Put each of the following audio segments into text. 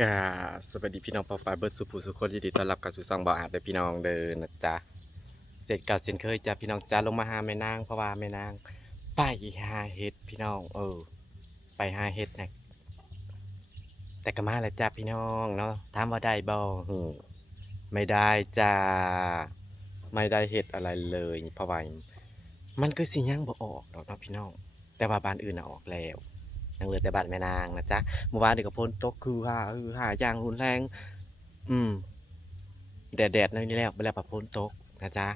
กาสวัสดีพี่น้องปอปาเบิร์ดสุภูสุคนยินดีต้อนรับเข้าสู่ซองบ่ออาบเด้อพี่น้องเดินนะจ๊ะเสร็จเก่าเส้นเคยจ้ะพี่น้องจ้าลงมาหาแม่นางเพราะว่าแม่นางไปหาเห็ดพี่น้อง เออ ไปหาเห็ดนะแต่ก็มาแล้วจ้าพี่น้องเนาะถามว่าได้บ่หือไม่ได้จ้าไม่ได้เห็ดอะไรเลยเพราะว่ามันคือสิยังบ่ออกดอกเนาะพี่น้อง แต่ว่าบ้านอื่นน่ะออกแล้ว ยังเหลือแต่บ้านแม่นางนะจ๊ะเมื่อวานเด็กกับพลตกคือหาคือหาอย่างรุนแรง อืมแดดแดดนั่นนี่แล้วไปแล้วปะพลตกนะจ๊ะ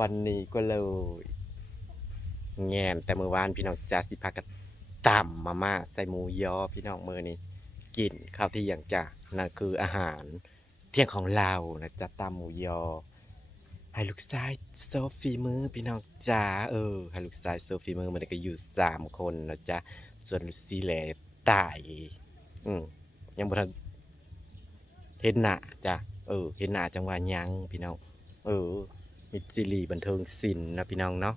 วันนี้ก็เลยแงนแต่เมื่อวานพี่น้องจ้าสิพากันต่ำมาม่าใส่หมูยอพี่น้องมือนี้กินข้าวที่อย่างจ้ะนั่นคืออาหารเที่ยงของเรานะจ๊ะตำหมูยอให้ลูกชายโซฟีมือพี่น้องจ้าเออให้ลูกชายโซฟีมือมันก็อยู่สามคนนะจ๊ะ ส่วนลูซี่แหลตายอืมยังบ่ทันเห็นหน้าจ้ะเออ เห็นหน้าจังหวะยังพี่น้อง เออมีซีรีบันเทิงศิลป์นะพี่น้องเนาะ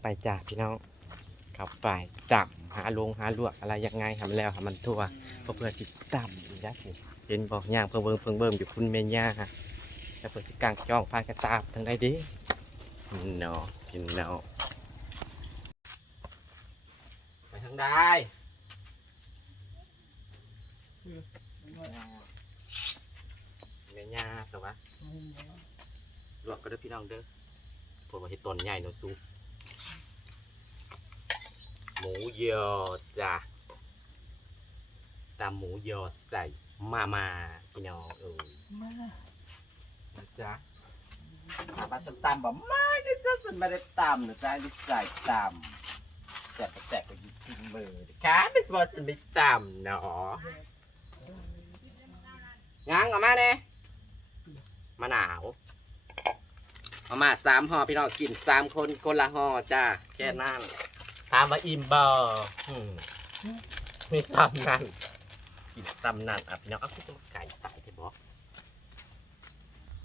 ไปจ้ะพี่น้องเข้าไปต่ำหาลงหาลวกอะไรยังไงทำแล้วทำมันทั่วเพื่อเพื่อสิต่ำอีกแล้วสิเห็นบอกย่างเพิ่งเบิ่งเพิ่งเบิ่งอยู่คุณเมย่าแล้วเพื่อสิกลางจ้องพายกระตาบทั้งใดดิเนาะพี่น้อง ไปทางใดแม่ย่าแต่ว่าลวกก็เด้พี่น้องเด้อผมว่าเห็ดต้นใหญ่เนาะซุปหมูยอจ้ะตำหมูยอใส่มามาพี่น้องเออมานะจ๊ะถามาสตำบอกไม่ได้จ้ะฉันไม่ได้ตำนะจ๊ะนี่ใส่ตำแจกแจกก็ ยิงจริงมือนะคะไม่ใช่ว่าฉันไม่ตำเนาะยังออกมาเนี่ยมะนาวมามาสามห่อพี่น้องกินสามคนคนละห่อจ้าแค่นั้นถามว่าอิ่มบ่มมีซ้ำนั่นกินซ้ำนั่นอะพี่น้องเอาคือสมไก่ตายเถอะบอก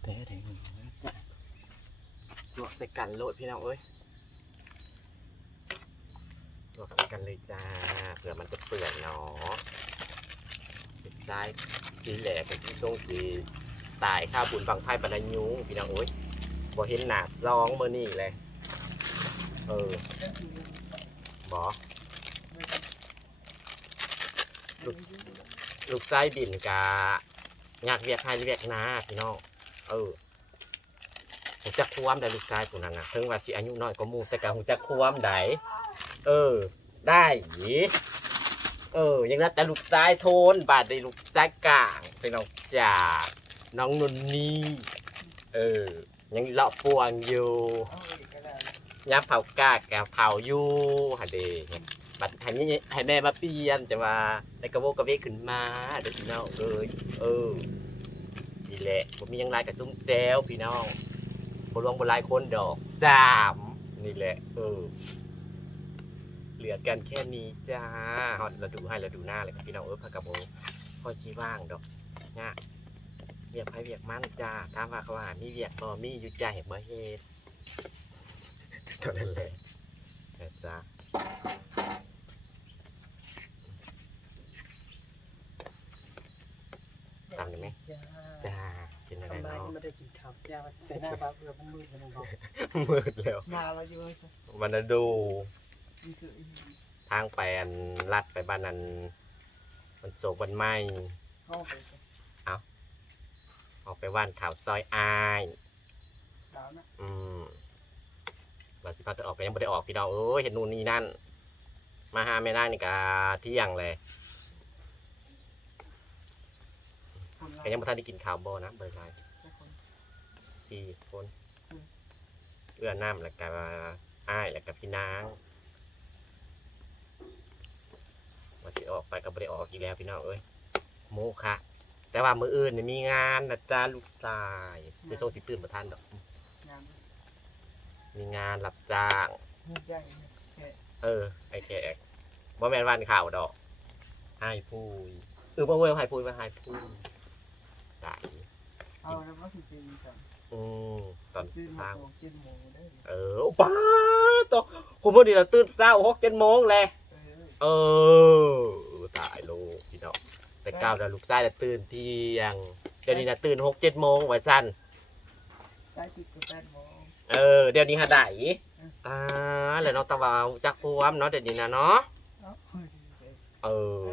เด้เด้จ้ะลวกใส่กันโลดพี่น้องเอ้ย ลวกใส่กันเลยจ้าเผื่อมันจะเปื่อยเนาะสีซ้ายสีแหลกกับสีส้มสีตายข้าวบุญบังไพ่บรรยุงพี่น้องโอ้ยบ่เห็นหนาซองเมื่อนี่เลยเออบ่ลูกไส้บินกะอยากเวียกให้เวียกนาพี่น้องเออหูจักควมได้ลูกชายผู้นั้นนะถึงว่าสิอายุน้อยกว่าหมู่แต่ก็หูจักควมได้ เออ ได้หยีเออ ยังนั้นแต่ลูกชายโทน บาดได้ลูกชายกลางพี่น้องจ๋าน้องนนนี่เออ ยังเลาะปวงอยู่ยับเผากากกับเผาอยู่ฮะเดบัดให้นี่ให้แม่มาเปลี่ยนจะมาในกระโวกกระเวกขึ้นมาเด็กพี่น้องเอยเออนี่แหละผมมียังไรกับซุ้มแซวพี่น้องบรวงบรายคนดอกสามนี่แหละ เออ เหลือกันแค่นี้จ้าฮอดเราดูให้เราดูหน้าเลยครับพี่น้องเออพักกระโบพอชีว่างดอกเนี่ยเวียกไผเวียกมันจ้าถามว่าเขาว่ามีเวียกบ่มีอยู่ใจบ่เฮ็ดเท่านั้นแหละนะจ้าตามได้ไหมจ้าเป็นอะไรทำไมเนาะไม่ได้กินข้าวเจ้าแต่หน้าบ้าเบื่อมันมืดมันบอกมืดแล้วมาเราอยู่มันน่ะดูนี่คือ ทางไปอันลัดไปบ้านนั้นมันโศกวันใหม่ห้องไปออกไปว่านข่าวซอยอายดาวนะอืมว่าสิพาจะออกไปยังไม่ได้ออกพี่น้องเอ้ยเห็นนู่นนี่นั่น มาหาไม่ได้นี่กะเที่ยงเลยคนก็ยังไม่ทันได้กินข้าวบ่นะเบิร์ไลน์สี่คน เอื้อน้ำแล้วก็อ้ายแล้วก็พี่นาง ว่าสิออกไปก็ไม่ได้ออกอีกแล้วพี่น้องเอ้ยโมคะแต่ว่ามืออื่นนี่มีงานนะจ๊ะลูกชายไปส่งสิตื่นประทานดอก งานมีงานรับจ้างมืดใหญ่แค่เออไอแขกบ่แม่นวันข่าวดอกไอ้พูยเออบ่เว้ยไอ้พูยว่าไอ้พูยได้เอาแล้วก็คือจริงจังอืมตอนซื้อมาเช้าโตกินหมูได้เออป้าตัวผมพอดีเราตื่นเช้าหกเจ็ดโมงเลย เออเออตายลูกพี่น้องไปแต่เก้าแล้วลูกชายน่ะตื่นเที่ยงเดี๋ยวนี้น่ะตื่นหกเจ็ดโมงว่าซั่นได้สิบกับแปดโมงเออเดี๋ยวนี้หาได้อืมตาแล้วเนาะตะวาวจักพวมเนาะเดี๋ยวนี้นะเนาะเอ้าเฮ้ยดีเจ๋งเออ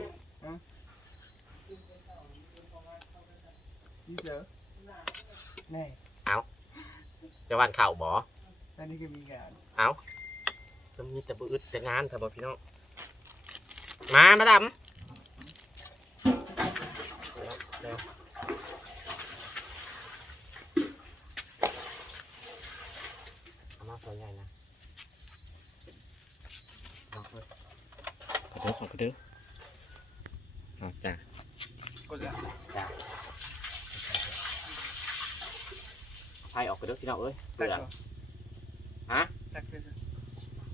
ดีเจ๋งแน่จะวันข่าวบ่ตอนนี้ก็มีงานเอาจะมีแต่บือึดแต่งานเถอะบ่พี่น้อง มามาดำเร็เอามาตัวใหญ่นะเอาเถอะขอเด้อขอเด้อเอาจ้ะกดแล้วจ้ะไฟออกไปเด้อพี่น้องเอ้ยเปลือก ฮะ ตักเลย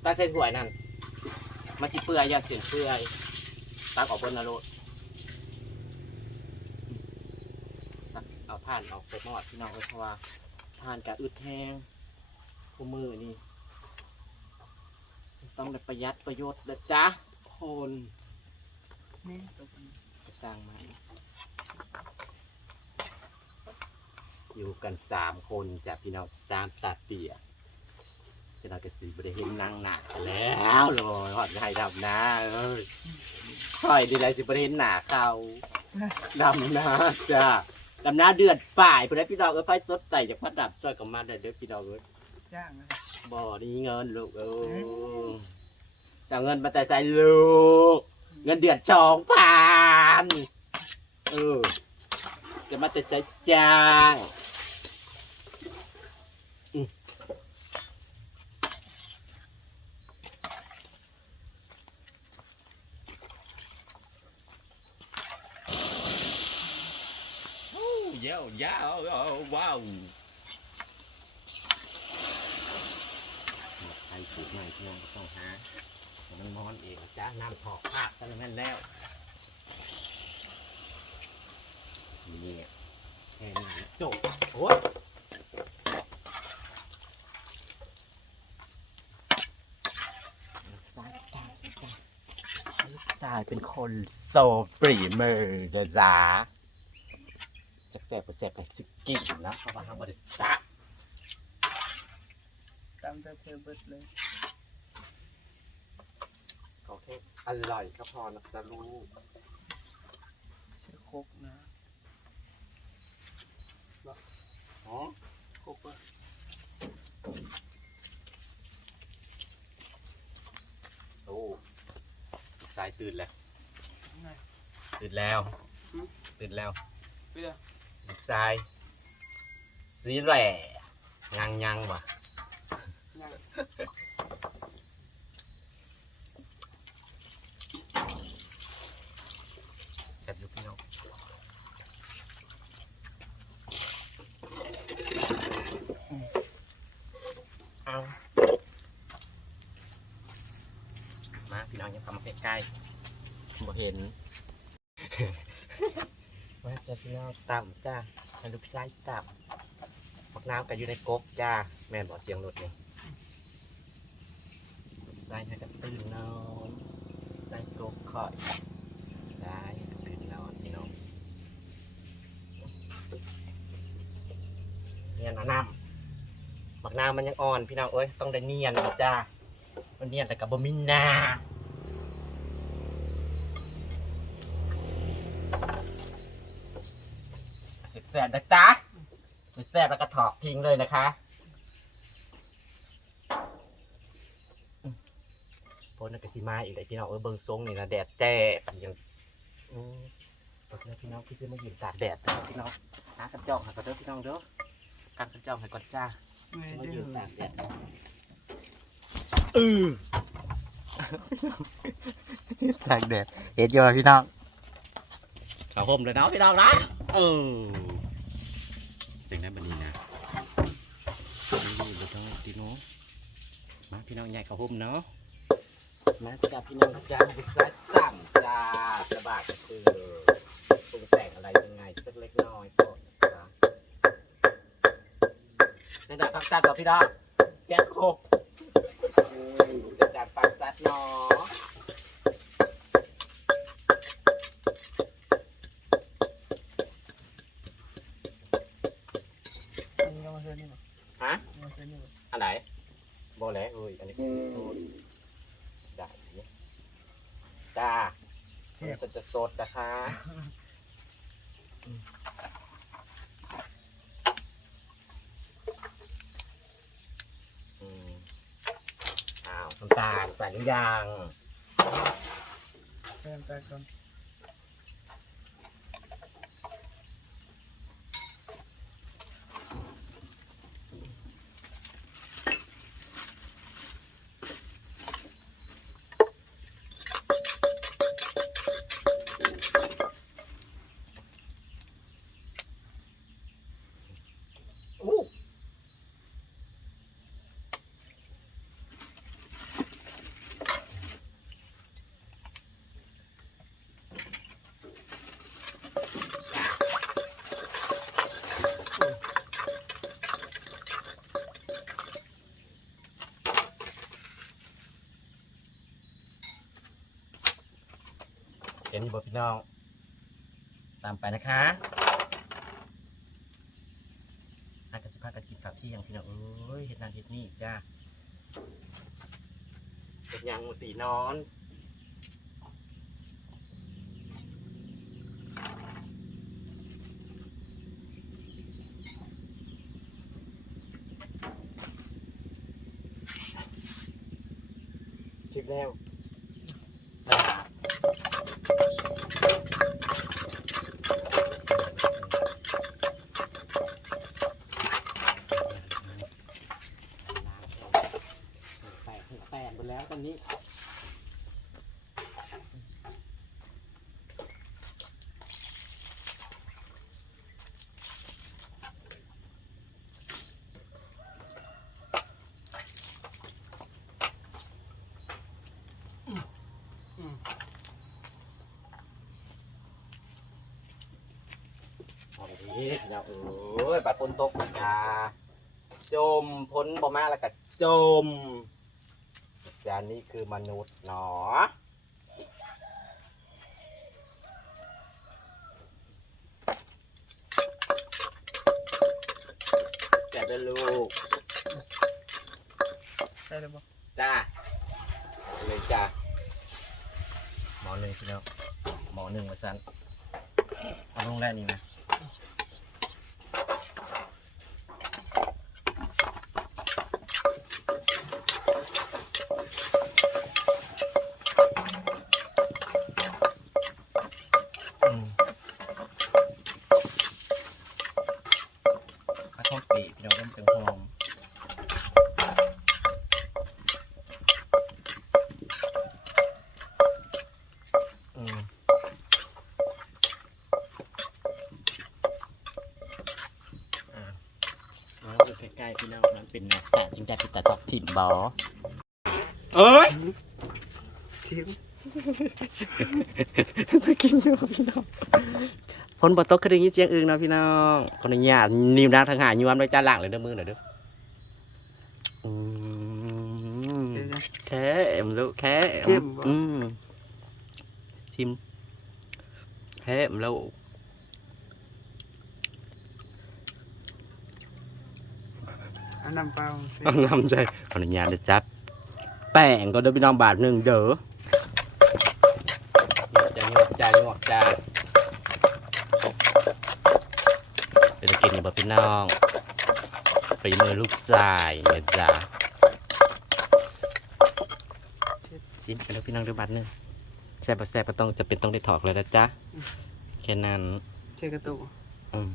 ตักเส้นหวยนั่น มาสิเปื่อยย่าเสียนเปื่อยตักออกบนนรกเอาผ่านออกไปมอดพี่น้องเอ้ยเพราะว่าผ่านกับอึดแห้งคู่มือนี่ต้องได้ประหยัดประโยชน์เด้อจ้าคนนี่สร้างใหม่อยู่กันสามคนจากพี่น้องสามตาเตีย จะน่าจะสีบริเห็นนางหนากันแล้วโลยหอดไงดำนะเอ้ยคอยดีไรสิบริเห็นหนาเขาดำนะจ้าดำน้าเดือดฝ่ายเพื่อนพี่น้องเอ้ยไฟสดใสจากพัดดับช่วยกับมาได้เด้อพี่น้องเอ้ยจ้างนะบ่อนี้เงินลูกเออจะเอาเงินมาแต่ใจลูก เงินเดือนสองพันเออจะมาแต่ใจจ้างอืม เย้ายาวว้าวใคร ปลูกใหม่ที่น้องก็ต้องหาแต่มันมอนเองจ้าน้ำถอกภาพซะแล้วแม่นแล้วนี่แค่นี้จบโอ้ยลูกชายจ้าจ้าลูกชายเป็นคนโซปรีมือเด้อจ้าจักแสบก็แสบไปสิกินนะเพราะว่าเขามบริสะตามแต่เธอเบิดเลย เขาแค่ อร่อยก็พอนะจะรู้เชื่อโคกนะอ๋อโคกว่าโอ้สายตื่นแล้ว ไง ตื่นแล้ว หืม ตื่นแล้วเพื่อลูกชายสีแหล่ยังยังว่ะไง แอบอยู่พี่น้องเอามาพี่ น้อกลบ่เห็นมาจ้าพี่น้องต่ำจ้าลูกชายต่ำปักน้ำกันอยู่ในก๊กจ้า แม่บอกเสียงรถนี่ลูกชายให้กันตื่นนอนลูกชายกกคอยได้ตื่นนอนพี่น้องเนียนน้ำปักน้ำมันยังอ่อนพี่น้องเอ้ยต้องได้เนียนจ้ามันเนียนแต่กับบะมินนา แสนนะจ๊ะสิบแสนแล้วก็ถอกทิ้งเลยนะคะอืมโพสต์นักสิมาอีกเลยพี่น้องเออเบิ่งทรงนี่นะแดดแจ้ปันยังอืมโอเคพี่น้องพี่ซื้อมายืนตากแดดนะพี่น้องหากระจอกหากระเด้อพี่น้องเด้อการกระจอกให้ก่อนจ้าเมื่อซื้อมาเดืยือนตากแดดเออตากแดดเห็นอยู่พี่น้องเขาห่มเลยเนาะพี่น้องนะเออ จังได้บันนี้นะนี่บ่ต้องตีโนมาพี่น้องใหญ่เขาห่มเนาะมาจ้าพี่น้องจ้าบุกซ้ายต่ำจ้าสบายก็คือปรุงแต่งอะไรยังไงสักเล็กน้อยก่อนนะครับในดับฟักซัดบอกพี่น้องเสียงโคกอืมในดับฟักซัดเนาะ สดจะสดนะคะ อืมอ้าวน้ำตาลใส่หรือยังแฟนตายก่อน บ่พี่น้อง ตามไปนะคะอากาศสิพากันกินข้าวเที่ยงพี่น้องเอ้ยเห็ดนานเห็ดนี่จ้าเห็ดหยังหมูตีนอนชิบแล้วแตกแตกหมดแล้วตอนนี้ อืม เอาไปดีพี่น้องเอ้ยบัดฝนตกจ้าจมพ้นบ่มาแล้วก็จมจานนี้คือมนุษย์เนาะแจ่เป็นลูกได้เลยบ่จ้าเอาเลยจ้าหมอหนึ่งพี่น้องหมอหนึ่งมาสั้นเอาลงแรกนี่นะอืมข้าวต้มปีพี่น้องเริ่มเป็นหอม อืมอ่ามาดูใกล้ๆพี่น้องมัน เป็นหน้าตาจริงใจเป็นตาตอกถิ่มบอเอ้ยทิมจะกินอยู่พี่น้องพนบตกคือได้ยินเสียงอึงเนาะพี่น้องคนนี้ญาตนิ้วนางทางหายวมด้วยจ้าล่างเลยเด้อมือหน่อยเด้ออืมเดี๋ยวนะแค่เอ็มลูกแค่เข้มบ่อืมชิมแค่เอ็มลูก อันน้ำเปล่าสิเอางำใจขออนุญาตนะจับแป้งก็เดินไปน้องบาทหนึ่งเด้อจะงวกใจงวกใจเดี๋ยวจะกินอยู่บ่พี่น้องฝีมือลูกชายเนี่ยจ้าจิ้มกันแล้วพี่น้องเดูบาทหนึ่งแซ่บบ่แซ่บก็ต้องจะเป็นต้องได้ถอกเลยนะจ๊ะแค่นั้นเช็คกระตุกอืม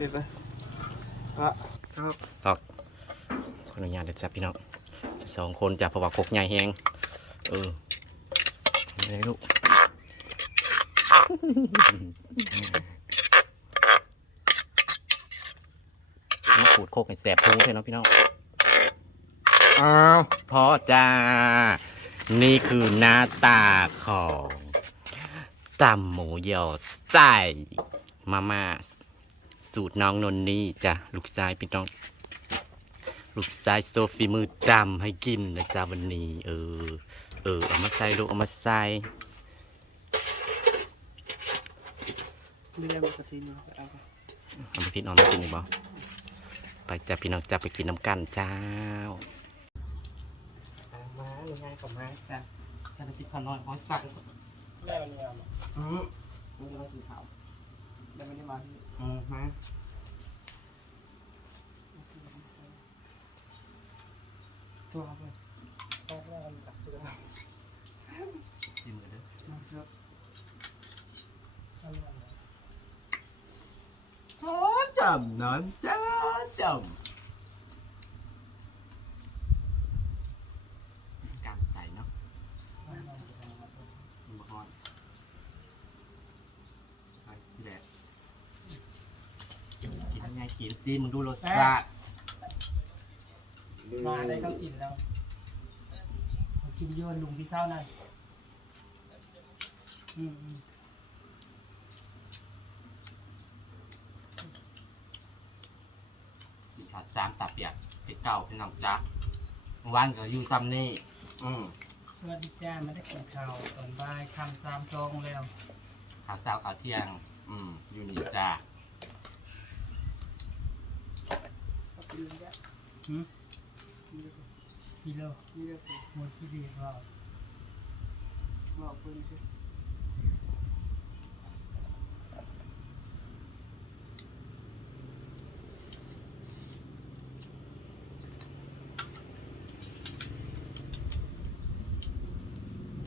เด็ดไปอะครับขออนุญาตเด็ดจับพี่น้องสองคนจะเพราะว่าคกใหญ่แฮงเออไม่ได้ลูกมาขูดโคกให้แสบพุงเลยเนาะพี่น้อง อ้าวพอจ้า นี่คือหน้าตาของตำหมูยอใส่มาม่า สูตรน้องนนนี่จ้ะลูกชายพี่น้อง ลูกชายโซฟีมือดำให้กินนะจ๊ะวันนี้ เออ เออเอามาใส่ลูกเอามาใส่เรียนกระทินเอาไปเอาไปเอาไปที่นอนมากินอีกบ่ไปจ้าพี่น้องจ้าไปกินน้ำกันเจ้ามาง่ายกับมาจ้าจะไปกินข้าวน้อยห้อยสั่งแม่วันนี้เอาอืมไม่ได้มากินข้าวแล้วไม่ได้มาที่ อืมมาตัวเอาไปแม่แม่มันตักเสื้อ กินมือเด้อ มาเสื้อ ขอจำนอนจ้าจำการใส่เนาะมันบ่ฮอนไปสิแหละกินยังไง กินซิมึงดูรสชาติมาได้เขากินแล้วเขากินยวนลุงที่เศร้านั่นอืมอืมกินข้าวสามตับเปียกติดเก่าพี่น้องจ้าเมื่อวานก็อยู่ซ้ำนี่อืมสวัสดีจ้ามาได้กินข้าวตอนบ่ายคำสามตรงแล้วข้าวเช้าข้าวเที่ยง อืมอยู่นี่จ้า เอาไปเลยจ้ะ หืมนี่เลยกิโลนี่เลยหมดที่ดีเราบอกเพิ่นสิ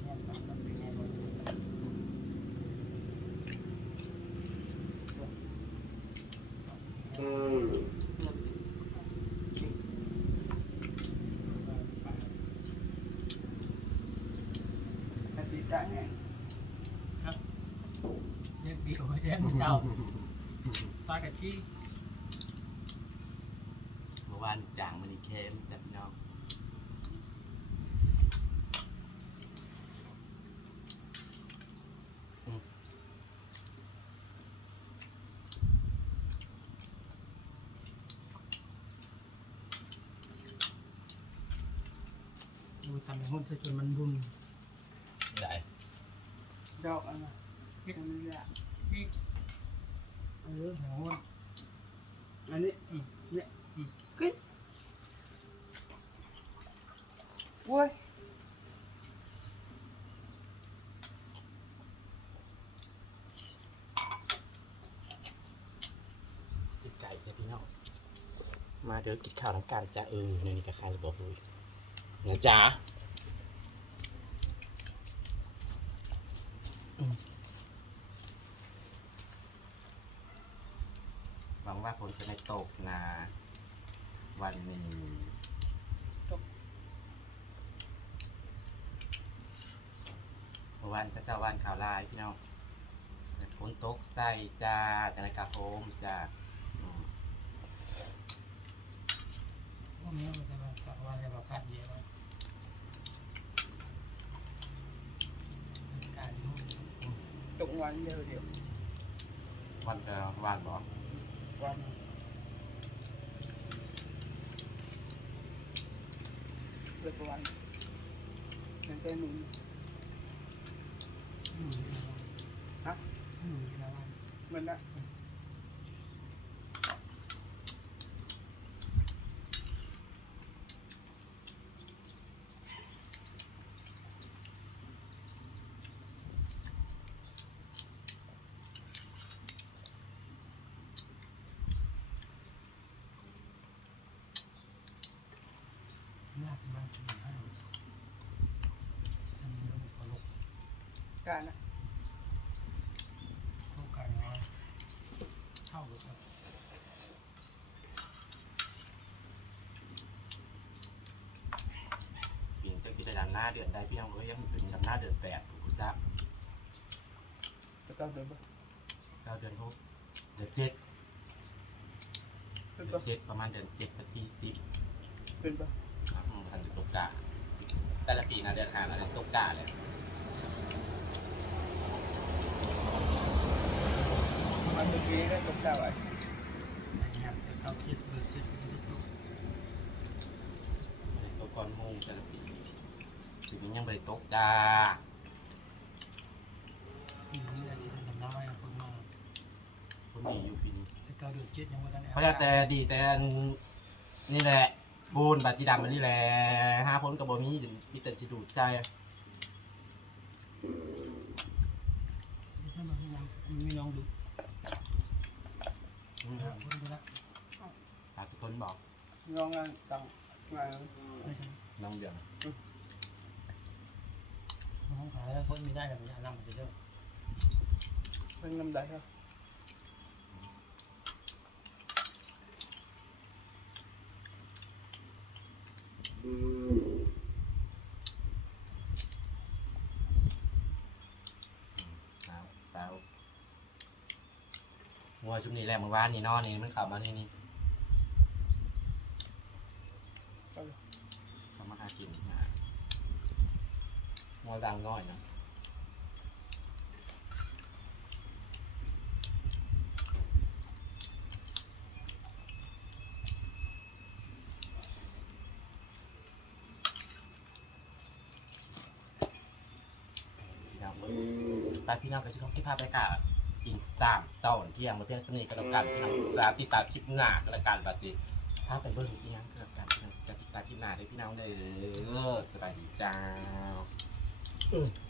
เนี่ยต้องต้องเป็นไงบ้าง อืม กระติกจ้ะไง เรียกดี โอ้ยเรียกเศร้าปลากะทิเมื่อวานจางมันนี่เค็มจ้ะพี่น้องอืมดูทำเป็นหุ้นจนมันบุญได้ดอกอันน่ะเฮ็ดให้มันยากพี่เอ อหัวหุ้นอันนี้อืมเนี่ยอืมขึ้นโว้ยสิไก่เนี่ยพี่น้องมาเด้อกินข้าวน้ำกันจ้าเออในนี้ก็ข้าวระเบิดเลยนะจ๊ะอืมห วังว่าฝนจะไม่ตกนะวันนี้เมื่อวานก็เจ้าวันข่าวลายพี่น้องฝนตกใส่จ้าจันทร์กาโฮมจ้าอืมพวกนี้มันจะมาฝากวันจะมาฝากเยอะเลยการยุ่งตกวันเดียวเดียววันจะวานบอก วันเลิกวันนั่นเป็นหนึ่งอืมฮะอืมแล้ววันมันนะ ยากมากจริงๆให้ฉันเรื่องตลก การนะเข้ากันว่าเข้ากับปีนจังสิได้ดำหน้าเดือนได้พี่น้องเอ้ยยังเป็นดำหน้าเดือนแปดถูกจ้าจะต้องเดินปะเก้าเดือนหกเดือนเจ็ดเป็นเดือปะนเจ็ดประมาณเดือนเจ็ดวันที่สิบเป็นปะอะอืมทันจะตกกาแต่ละปีนะเดือนห้านะเดือนตกกาเลย นเมื่อกี้ก็ตกดาวไอ้นะครับแต่เขาคิดเบิดจิตไม่ได้ตุกตกก่อนโมงแต่ละปีปีนี้ยังไม่ได้ตกจ้าปีนี้อาจจะเป็นน้อยคนมาก้าเดือนเจ็ดยังไม่ทันเขาจะแต่ดีแต่นี่แหละบูนบาดจีดำมันนี่แหละห้าพ้นกับบ่มีมีแต่สิดูใจไม่ใช่บางอย่างมันมีลองดู อืมครับคนไปละตาสุคนบอกลองงานต่างงานไม่ใช่น้องเดือนห้องขายแล้วคนไม่ได้แบบนี้นำมาเยอะเป็นงำได้ครับสาวสาว งัวชุดนี้แหละเมื่อวานนี่นอนนี่มันขับมานี่นี่เขามาหากินมางัวดังน้อยนะพี่น้องเอ้ยไปพี่น้องก็สิเขาเก็บภาพไปกา กินตามตอนเที่ยงมาเพียงสนิทกันแล้วกันพี่น้องจะติดตามคลิปหน้ากันแล้วกันบัดสิพาไปเบิ่งอีกอย่างกันแล้วกันพี่น้องจะติดตามคลิปหน้าเด้อพี่น้องเด้อสบายดีจ้าๆ